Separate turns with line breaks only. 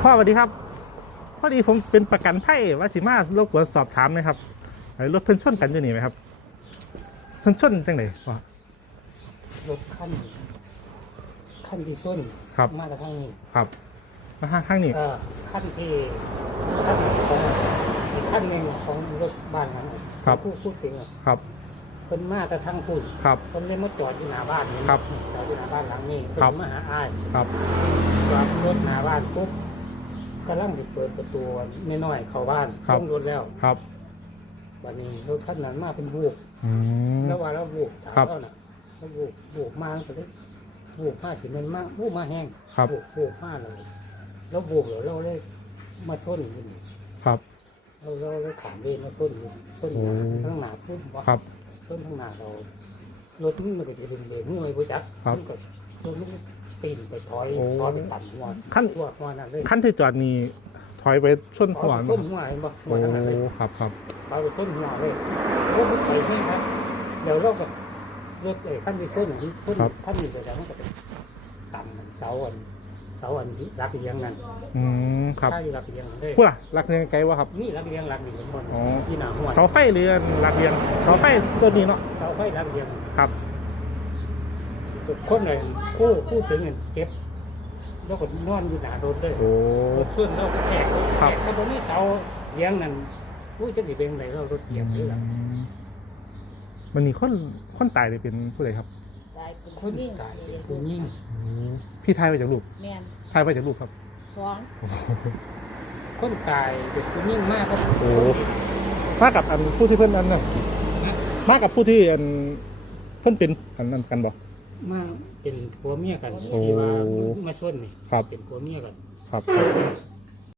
พ่อสวัสดีครับ พอดีผมเป็นประกันภัยว่าสิมารบกวนสอบถามหนะครับไอ้รถเพิ่นชนกันอยู่นี่ไหมครับเพิ่นชนจังไหนพ่อ
รถขั้นขั้นที่ส้น
ครับ
มาจากทางนี้
ครับมาข้างข้างนี้
เออขั้นที่ขั้นของอีกขั้นหนึ่งของรถบ้านนั้นผู้พูดถึงอะ
ครับ
เป็นมาจากทางพูด
ครับ
คนเลยมาจอดที่หน้าบ้านนี่
ครับ
จอดที่หน้าบ้านหลังนี้
ครับ
เป็นมาหาอ้าย
ครับ
จอดรถหน้าบ้านปุ๊บ กำลังจะเปิดประตูน้อยๆเข้าบ้านลงรถแล้ว
ครับ
วันนี้รถขั้นนั้นมาเป็นบูก
อืม
แล้วว่าเราบูกถาม
ครับ
เราน่ะเราบูกบูกมาก็เลยบูกมาสิมันมากบูกมาแห้ง
ครับ
บูกบูกมาเลยแล้วบูกเดี๋ยวเราเลยมาส้นอยู่นี่
ครับ
เราเราเลยถามเลยมาส้นอยู่ส้นหนา
โอ้
ทั้งหนาพุ่มว่า
ครับ
ส้นทั้งหนาเรารถมันก็จะดึงเบรกมือไม่รู้จัก
ครับ
มันก็รถมัน ปีนไปถอย
โอ้
ถอยไปตัดหัว
ขั้น
ตัวหัวนั่นเลย
ขั้นที่จอดนี่ถอยไปชน
ถ
หั
อ
วย
ไป
เน
ส้
อะ
นหัวเห็นปะหัว
โอ้
นั่นเลย
ครับครับ
ถอยไปส้นหัวเลยโอ้มันไปไม่ครับเดี๋ยวเราก็รถไอ้ขั้นที่ส้นอย่างนี้ส้นขั้นนี้แต่มันก็เป็นต่ำเสาอันเสาอันที่รักเลี้ยงนั่น
อืมครับ
ใช่รักเลี้ยงนั่นเลย
พูดล่ะรักเรียงไกลวะครับ
นี่รักเลี้ยงรักนี่เป็นคน
อ๋อ
ที่หนาหัว
เสาไฟเรือนรักเรียงเสาไฟตัวนี้เนาะ
เสาไฟรักเลี้ยง
ครับ
ทุก คนเลยคู่คู่ถึงเงินเจ็บแล้วก็นอนอยู่หนาโดนเลย
โอ้
รถส่วนเราก็แขก
ครั
แข
บ
กเขาตรงนี้เสาเลี้ยงนั่นผู้จะสิเป็นไหนเรารถเหยียบเลยล่ะ
มันมีคนคนตายเลยเป็นผู้ใดครับ
ตายเป็น
ค
คน
น
ยิ่ง
ตายคนยิ่ง
พี่ทายไปจากลูก
แม่น
ทายไปจากลูกครับ
สอง
คนตายเป็นคนยิ่งมากครับ
โอ้ มากับอันผู้ที่เพิ่นอันน่ะมากับผู้ที่อันเพิ่นเป็นอันนั้นกันบอก
มาเป็นผัวเมียกัน
โอ้
ที่ว่ามาส้นนี่
ครับ
เป็นผัวเมียกัน
ครับ